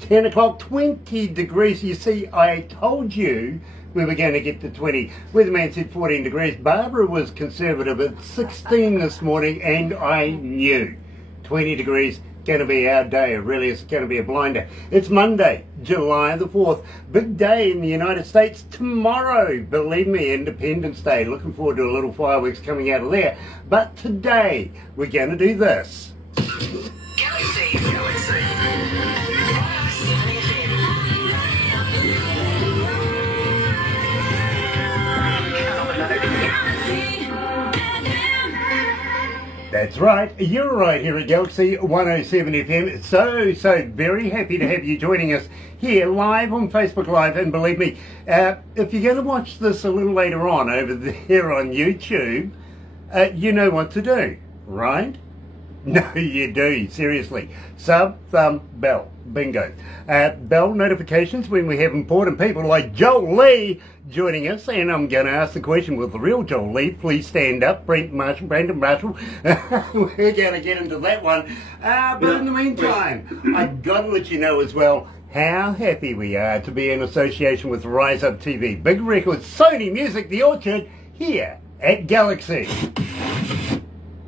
10 o'clock, 20 degrees. You see, I told you we were going to get to 20. Weatherman said 14 degrees. Barbara was conservative at 16 this morning, and I knew 20 degrees. Going to be our day. It really is going to be a blinder. It's Monday, July the 4th. Big day in the United States tomorrow. Believe me, Independence Day. Looking forward to a little fireworks coming out of there. But today, we're going to do this. Galaxy. That's right, you're right here at Galaxy 107 FM. So very happy to have you joining us here live on Facebook Live. And believe me, if you're going to watch this a little later on over there on YouTube, you know what to do, right? No, you do, seriously. Sub, thumb, bell. Bingo. Bell notifications when we have important people like Joel Lee joining us. And I'm going to ask the question, will the real Joel Lee please stand up? Brandon Marshall. We're going to get into that one. But in the meantime, I've got to let you know as well how happy we are to be in association with Rise Up TV. Big Records, Sony Music, The Orchard, here at Galaxy.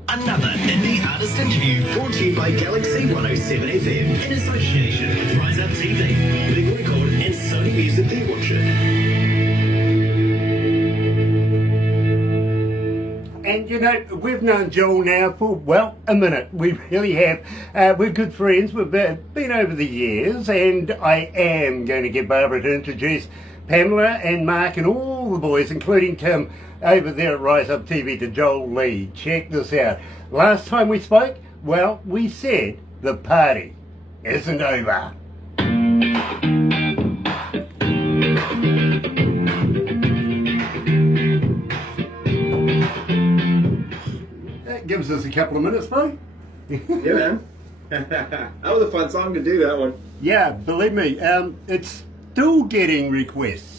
Another indie artist interview brought to you by Galaxy 107 FM in association with Rise Up TV, Big Record and Sony Music The Orchard. And you know, we've known Joel now for, well, a minute. We really have. We're good friends. We've been over the years, and I am going to get Barbara to introduce Pamela and Mark and all the boys, including Tim, over there at Rise Up TV to Joel Lee. Check this out. Last time we spoke, well, we said the party isn't over. That gives us a couple of minutes, bro. Yeah, man. That was a fun song to do, that one. Yeah, believe me, it's still getting requests.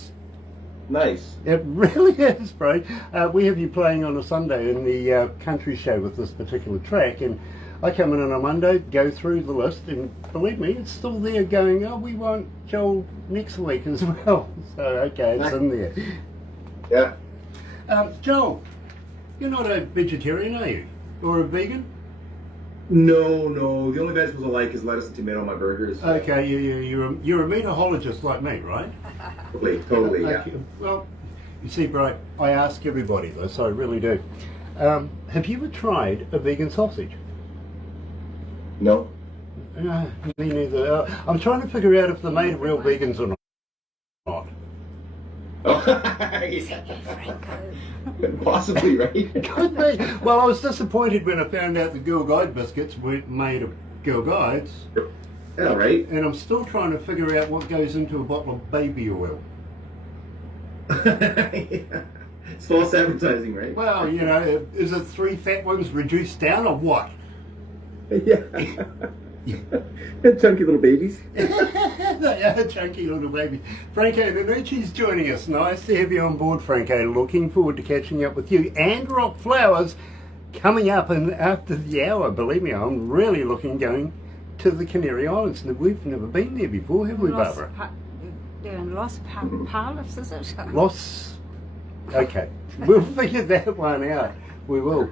Nice. It really is, bro. We have you playing on a Sunday in the country show with this particular track, and I come in on a Monday, go through the list, and believe me, it's still there going, oh, we want Joel next week as well. So, okay, it's in there. Yeah. Joel, you're not a vegetarian, are you? Or a vegan? No. The only vegetables I like is lettuce and tomato on my burgers. Okay, you're a meatologist like me, right? Totally, yeah. Okay. Well, you see, bro, I ask everybody this, I really do. Have you ever tried a vegan sausage? No. Me neither. I'm trying to figure out if they're made of real vegans or not. Possibly, right? Could be. Well, I was disappointed when I found out the Girl Guide biscuits weren't made of Girl Guides. Yeah, right. And I'm still trying to figure out what goes into a bottle of baby oil. Yeah. It's false advertising, right? Well, you know, is it 3 fat ones reduced down or what? Yeah. Chunky little babies. They are chunky little babies. Franco Nanucci's joining us. Nice to have you on board, Franco. Looking forward to catching up with you. And Rock Flowers coming up and after the hour. Believe me, I'm really going to the Canary Islands. We've never been there before, have we, Barbara? They're in Los Palos, is it? Los. Okay, we'll figure that one out. We will.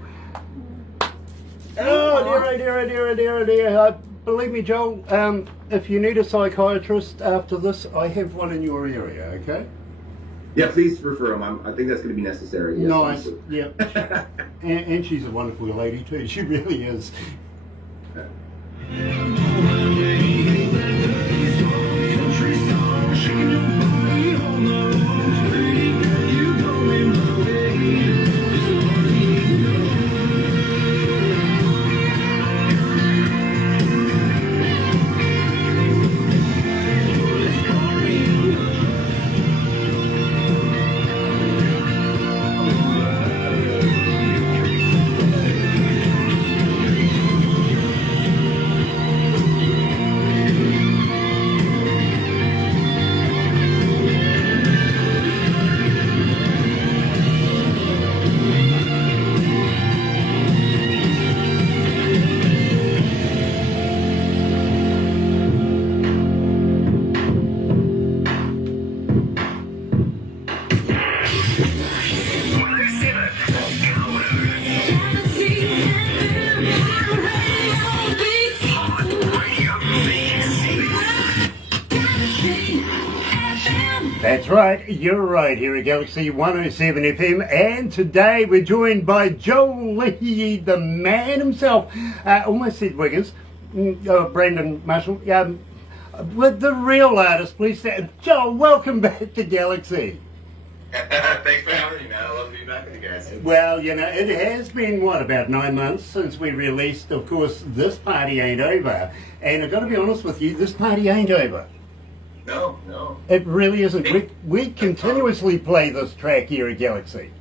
Oh, dear. Believe me, Joel, if you need a psychiatrist after this, I have one in your area, okay? Yeah, please refer him. I think that's going to be necessary. Yes, nice, yeah. and she's a wonderful lady too, she really is. right, you're right here at Galaxy 107 FM, and today we're joined by Joel Lee, the man himself. Almost said Wiggins, Brandon Marshall, with the real artist, please say, Joel, welcome back to Galaxy. Thanks for having me, man. I love to be back with you guys. Well, you know, it has been, about 9 months since we released, of course, This Party Ain't Over. And I've got to be honest with you, this party ain't over. No. It really isn't. We continuously play this track here at Galaxy.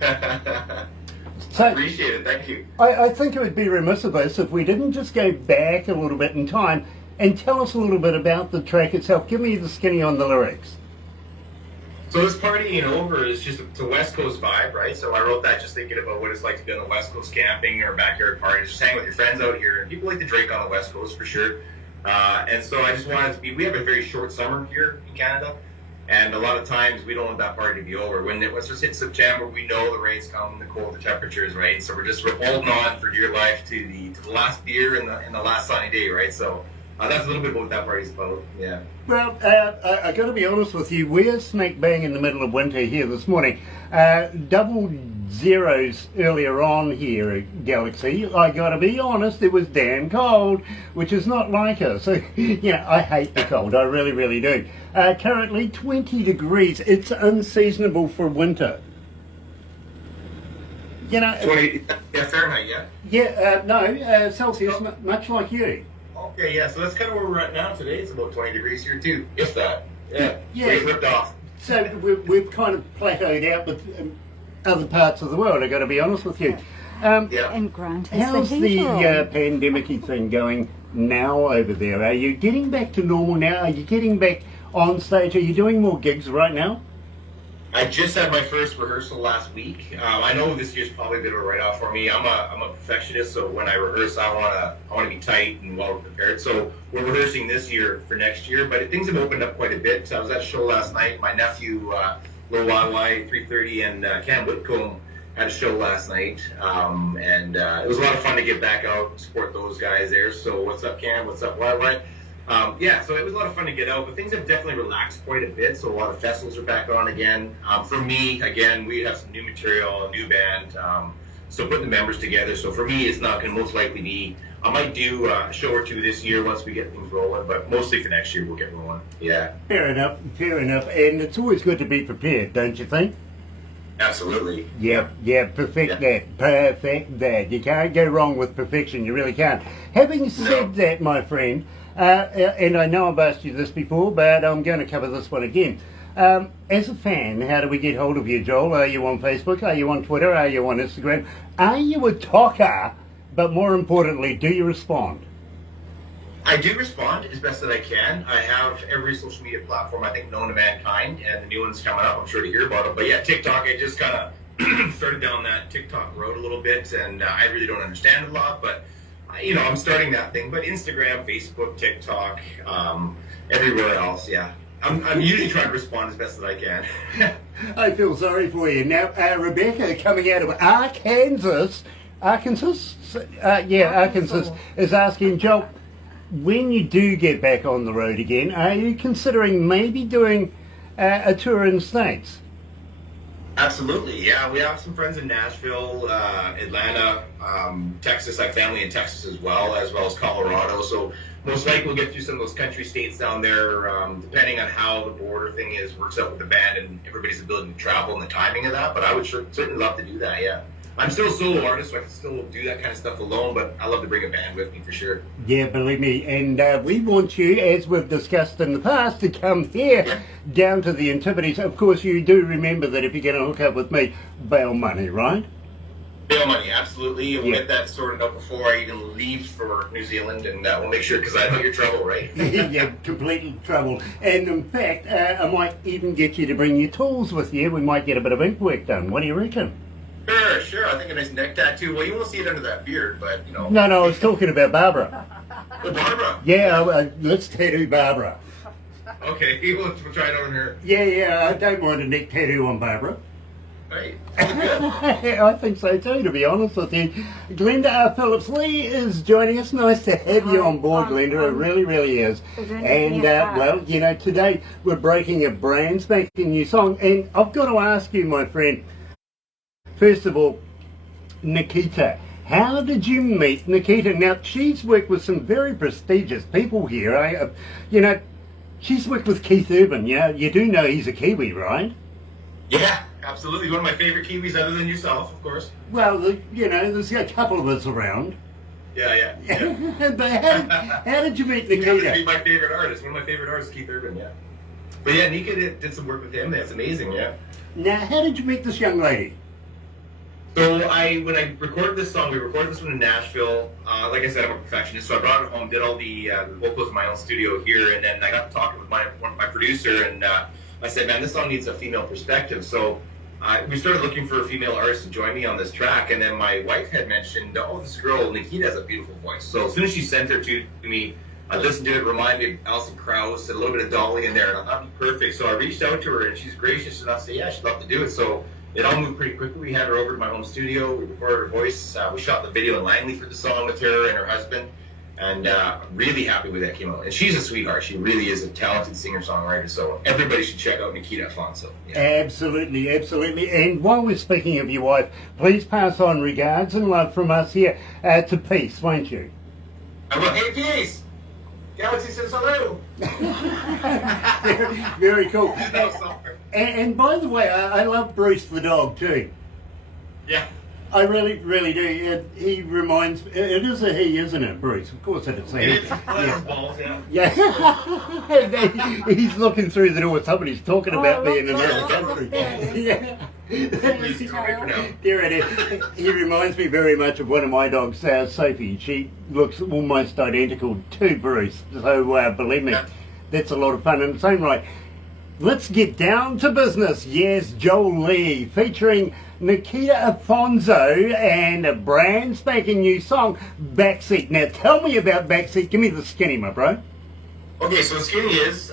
So, Appreciate it. Thank you. I think it would be remiss of us if we didn't just go back a little bit in time and tell us a little bit about the track itself. Give me the skinny on the lyrics. So this Party Ain't Over is just it's a West Coast vibe, right? So I wrote that just thinking about what it's like to be on the West Coast camping or backyard parties, just hang with your friends out here. And people like to drink on the West Coast for sure. And so I just wanted to be, we have a very short summer here in Canada. And a lot of times we don't want that party to be over. Once it's hit September, we know the rain's coming, the colder temperatures, right? So we're holding on for dear life to the last beer and the last sunny day, right? So that's a little bit about what that party's about, yeah. Well, I got to be honest with you. We're smack bang in the middle of winter here this morning. Double zeros earlier on here at Galaxy. I got to be honest, it was damn cold, which is not like us. So, yeah, I hate the cold. I really, really do. Currently 20 degrees. It's unseasonable for winter. You know. 20, yeah, Fahrenheit, yeah? Yeah, no, Celsius, much like you. Okay, yeah, so that's kind of where we're at now today. It's about 20 degrees here, too, if that. Yeah, Yeah. It ripped off. So we've kind of plateaued out with other parts of the world, I've got to be honest with you. Yeah. And Grant has How's the the heater on. pandemic-y thing going now over there? Are you getting back to normal now? Are you getting back on stage? Are you doing more gigs right now? I just had my first rehearsal last week. I know this year's probably a bit of a write-off for me. I'm a perfectionist, so when I rehearse, I want to be tight and well prepared. So we're rehearsing this year for next year, but things have opened up quite a bit. I was at a show last night. My nephew, Lil YY 330, and Cam Whitcomb had a show last night, and it was a lot of fun to get back out and support those guys there. So what's up, Cam? What's up, YY? Yeah, so it was a lot of fun to get out, but things have definitely relaxed quite a bit, so a lot of festivals are back on again. For me, again, we have some new material, a new band, so putting the members together. So for me, it's not going to most likely be, I might do a show or two this year once we get things rolling, but mostly for next year we'll get rolling, yeah. Fair enough, and it's always good to be prepared, don't you think? Absolutely. Yeah, perfect that. You can't go wrong with perfection, you really can't. Having said that, my friend, and I know I've asked you this before, but I'm going to cover this one again. As a fan, how do we get hold of you, Joel? Are you on Facebook? Are you on Twitter? Are you on Instagram? Are you a talker? But more importantly, do you respond? I do respond as best that I can. I have every social media platform, I think, known to mankind, and the new one's coming up. I'm sure to hear about it. But yeah, TikTok, I just kind of started down that TikTok road a little bit, and I really don't understand it a lot, but you know, I'm starting that thing. But Instagram, Facebook, TikTok, everywhere else, yeah. I'm usually trying to respond as best that I can. I feel sorry for you. Now, Rebecca, coming out of Arkansas, is asking, Joel, when you do get back on the road again, are you considering maybe doing a tour in the States? Absolutely, yeah. We have some friends in Nashville, Atlanta, Texas. I have family in Texas as well as Colorado. So most likely we'll get through some of those country states down there, depending on how the border thing works out with the band and everybody's ability to travel and the timing of that. But I would certainly love to do that, yeah. I'm still a solo artist, so I can still do that kind of stuff alone, but I love to bring a band with me for sure. Yeah, believe me, and we want you, as we've discussed in the past, to come here down to the Antipodes. Of course, you do remember that if you're going to hook up with me, bail money, right? Bail money, absolutely. We'll get that sorted out before I even leave for New Zealand, and we'll make sure, because I know you're trouble, right? Yeah, completely troubled. And in fact, I might even get you to bring your tools with you. We might get a bit of ink work done. What do you reckon? Sure. I think a nice neck tattoo. Well, you won't see it under that beard, but, you know. No, I was talking about Barbara. Oh, Barbara? Yeah, let's tattoo Barbara. Okay, we'll try it on her. Yeah, I don't mind a neck tattoo on Barbara. right? Good. I think so too, to be honest with you. Glenda Phillips Lee is joining us. Nice to have you on board, Glenda. It really, really is. And, well, you know, today we're breaking a brand spanking new song. And I've got to ask you, my friend, first of all, Nikita, how did you meet Nikita? Now, she's worked with some very prestigious people here. You know, she's worked with Keith Urban. Yeah, you do know he's a Kiwi, right? Yeah, absolutely. One of my favorite Kiwis, other than yourself, of course. Well, you know, there's a couple of us around. Yeah. But how did you meet He happens to Nikita? be my favorite artist. One of my favorite artists, Keith Urban, yeah. But yeah, Nika did some work with him. That's amazing, yeah. Now, how did you meet this young lady? So when I recorded this song, we recorded this one in Nashville. Like I said, I'm a perfectionist, so I brought it home, did all the vocals in my own studio here, and then I got to talking with my producer, and I said, man, this song needs a female perspective. So we started looking for a female artist to join me on this track, and then my wife had mentioned, oh, this girl, Nikita, has a beautiful voice. So as soon as she sent her to me, I listened to it, reminded me of Alison Krauss, and a little bit of Dolly in there, and I thought it'd be perfect. So I reached out to her, and she's gracious enough to say, yeah, she'd love to do it. So it all moved pretty quickly. We had her over to my home studio. We recorded her voice. We shot the video in Langley for the song with her and her husband. And really happy with that came out. And she's a sweetheart. She really is a talented singer-songwriter. So everybody should check out Nikita Afonso. Yeah. Absolutely, absolutely. And while we're speaking of your wife, please pass on regards and love from us here to Peace, won't you? I went, hey, Peace! Galaxy says hello! Very cool. That was And by the way, I love Bruce the dog too. yeah. I really, really do. He reminds me, it is a he, isn't it, Bruce? Of course it is a he. It is. Yeah. Balls, yeah. Yeah. He's looking through the door. Somebody's talking about me in another country. Yeah. Please go away for now. Dear it, he reminds me very much of one of my dogs, Sophie. She looks almost identical to Bruce. So believe me, that's a lot of fun in its own right. Let's get down to business. Yes, Joel Lee featuring Nikita Afonso and a brand spanking new song, Backseat. Now tell me about Backseat. Give me the skinny, my bro. Okay, so the skinny is,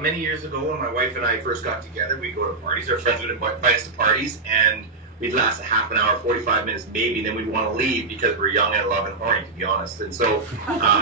many years ago when my wife and I first got together, we'd go to parties. Our friends would invite us to parties, and we'd last a half an hour, 45 minutes maybe, and then we'd want to leave because we're young and in love and horny, to be honest. And so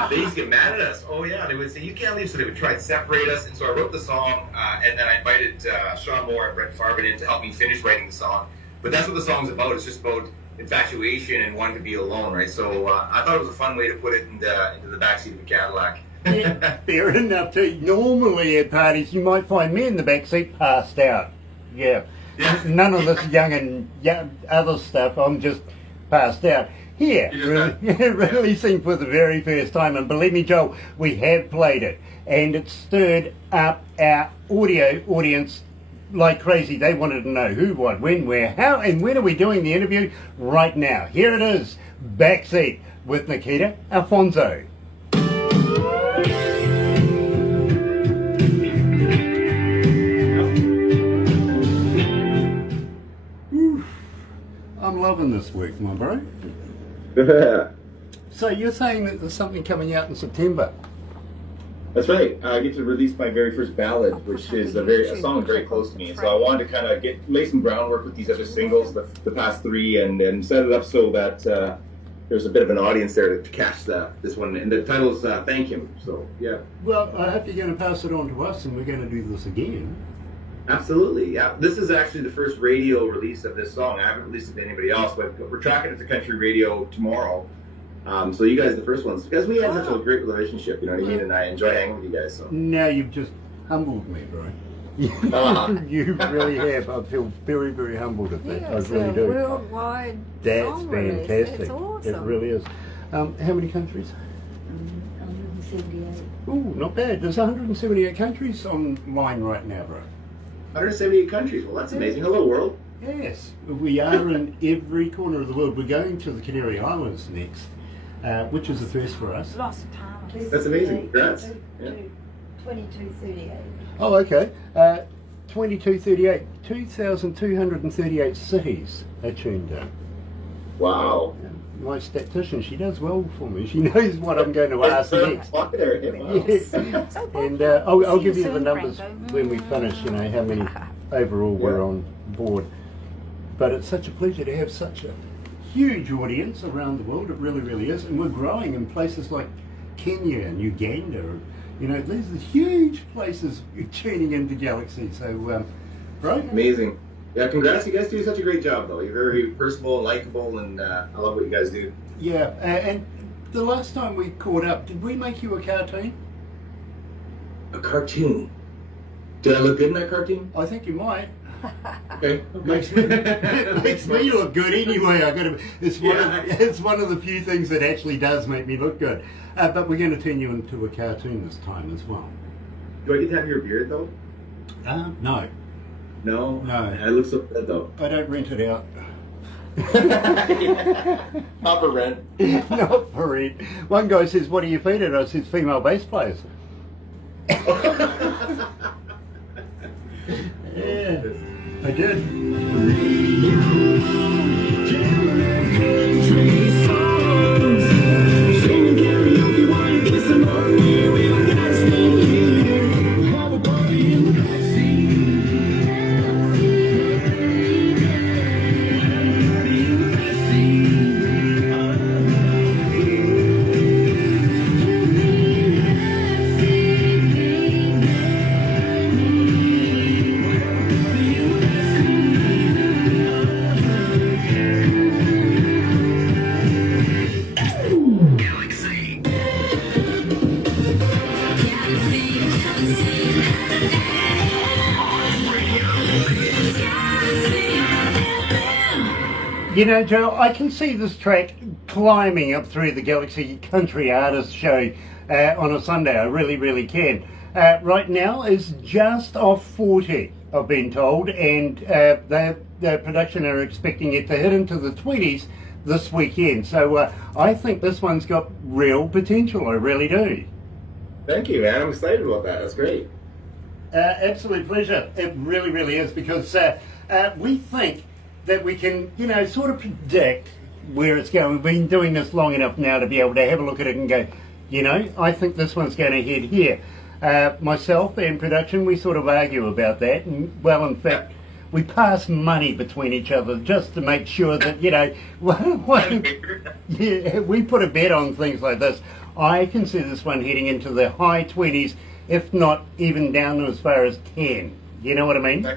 they used to get mad at us. Oh, yeah, they would say, you can't leave. So they would try to separate us. And so I wrote the song, and then I invited Sean Moore and Brett Farben in to help me finish writing the song. But that's what the song's about. It's just about infatuation and wanting to be alone, right? So I thought it was a fun way to put it into the backseat of a Cadillac. Yeah, fair enough too. Normally at parties you might find me in the backseat passed out. Yeah. None of this young and other stuff. I'm just passed out. Here, releasing for the very first time, and believe me, Joel, we have played it, and it stirred up our audio audience like crazy. They wanted to know who, what, when, where, how, and when are we doing the interview? Right now. Here it is, Backseat with Nikita Afonso. I'm loving this week, my bro. So you're saying that there's something coming out in September? That's right. I get to release my very first ballad, which is a song very close to me. And so I wanted to kind of lay some groundwork with these other singles, the past three, and set it up so that there's a bit of an audience there to catch this one. And the title's Thank Him. So, yeah. Well, I hope you're going to pass it on to us, and we're going to do this again. Absolutely, yeah. This is actually the first radio release of this song. I haven't released it to anybody else, but we're tracking it to country radio tomorrow. So you guys are the first ones. Because we have such a great relationship, you know what I mean? And I enjoy hanging with you guys. So. Now you've just humbled me, bro. You really have. I feel very, very humbled at that. Yeah, I really do. Worldwide That's song release. fantastic. It's awesome. It really is. How many countries? 178. Ooh, not bad. There's 178 countries online right now, bro. 178 countries. Well, that's amazing. Hello, world. Yes, we are in every corner of the world. We're going to the Canary Islands next, which is the first for us. Lost Palms. That's amazing. Congrats. Yeah. 2238. Oh, okay. 2238. 2,238 cities are tuned in. Wow. My statistician, she does well for me. She knows what I'm going to ask next. Wow. Yes. And I'll give you the numbers when we finish, you know, how many overall were on board. but it's such a pleasure to have such a huge audience around the world. It really, really is. And we're growing in places like Kenya and Uganda. You know, these are huge places tuning into Galaxy. So, right? Amazing. Yeah, congrats. You guys do such a great job, though. You're very personable and likable, and I love what you guys do. Yeah, and the last time we caught up, did we make you a cartoon? A cartoon. Did I look good in that cartoon? I think you might. Okay. Makes me look good anyway. It's one of the few things that actually does make me look good. But we're going to turn you into a cartoon this time as well. Do I get to have your beard, though? No. No? No. I look so good, though. I don't rent it out. Not for rent. Not for rent. One guy says, "What do you feed it?" I says, "Female bass players." Yeah, I did. You know, Joe, I can see this track climbing up through the Galaxy Country Artist Show on a Sunday. I really, really can. Right now is just off 40, I've been told, and the production are expecting it to hit into the 20s this weekend. So I think this one's got real potential. I really do. Thank you, man. I'm excited about that. That's great. Absolute pleasure. It really, really is, because we think that we can, you know, sort of predict where it's going. We've been doing this long enough now to be able to have a look at it and go, you know, I think this one's going to head here. Myself and production, we sort of argue about that. And, well, in fact, we pass money between each other just to make sure that, you know, yeah, we put a bet on things like this. I can see this one heading into the high 20s, if not even down to as far as 10. You know what I mean?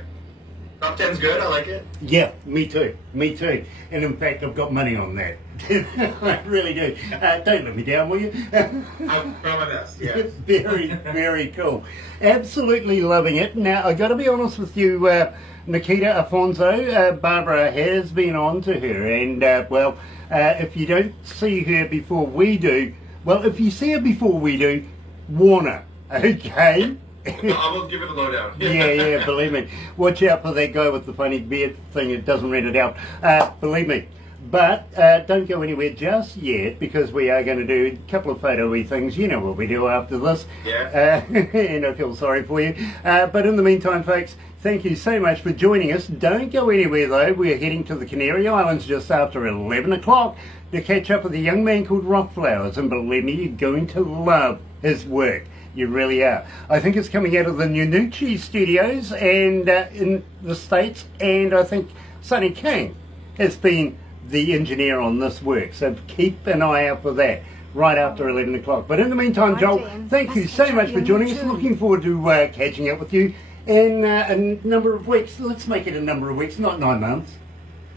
Top 10's good. I like it. Yeah, me too. Me too. And in fact, I've got money on that. I really do. Don't let me down, will you? I'll try my best. Yeah. Very, very cool. Absolutely loving it. Now, I got to be honest with you, Nikita Afonso. Barbara has been on to her, and well, if you don't see her before we do, well, if you see her before we do, warn her. Okay. I will give it a lowdown. Yeah, believe me. Watch out for that guy with the funny beard thing that doesn't rent it out. Believe me. But don't go anywhere just yet, because we are going to do a couple of photo-y things. You know what we do after this. Yeah. And I feel sorry for you. But in the meantime, folks, thank you so much for joining us. Don't go anywhere, though. We're heading to the Canary Islands just after 11 o'clock to catch up with a young man called Rockflowers. And believe me, you're going to love his work. You really are. I think it's coming out of the Nunuchi studios and in the States, and I think Sonny King has been the engineer on this work. So keep an eye out for that right after 11 o'clock. But in the meantime, Joel, thank you so much for joining us. Looking forward to catching up with you in a number of weeks. Let's make it a number of weeks, not 9 months.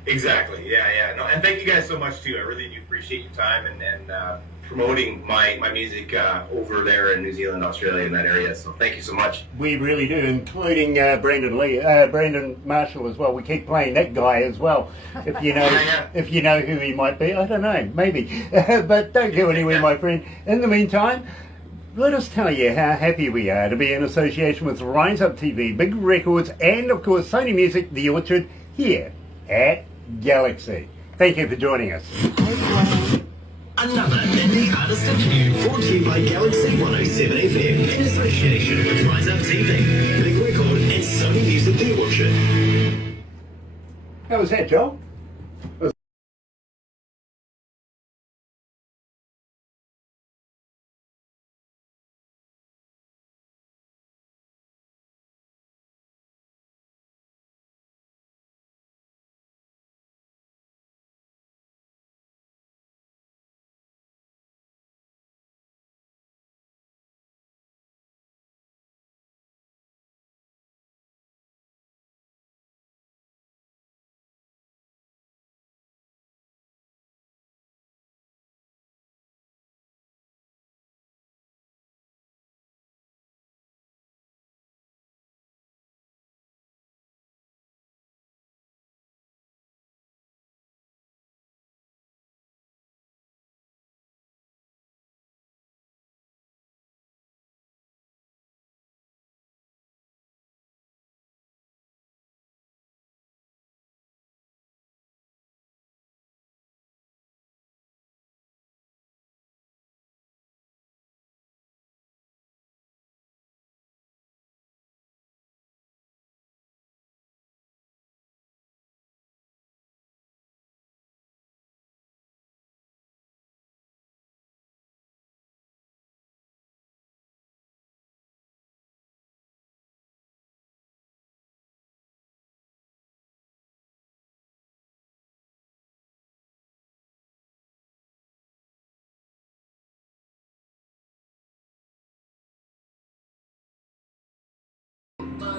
Exactly. Yeah. No, and thank you guys so much too. I really do appreciate your time and promoting my music over there in New Zealand, Australia, in that area. So thank you so much. We really do, including Brandon Marshall as well. We keep playing that guy as well. If you know, if you know who he might be, I don't know, maybe. But don't go anywhere, my friend. In the meantime, let us tell you how happy we are to be in association with Rise Up TV, Big Records, and of course Sony Music, The Orchard, here at Galaxy. Thank you for joining us. Another indie artist interview brought to you by Galaxy 107 FM in association with Rise Up TV, Big Record, and Sony Music The Orchard. How was that, Joel?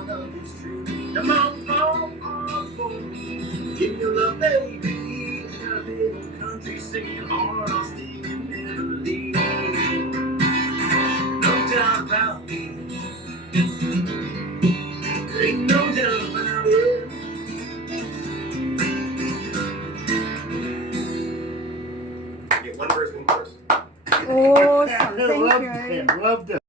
love is true. Come on, give me your love, baby. In a little country singing hard, I'll sing and never leave. No doubt about it. Ain't no doubt about it. Get one verse, one verse. Awesome. Loved Thank you. it. Loved it.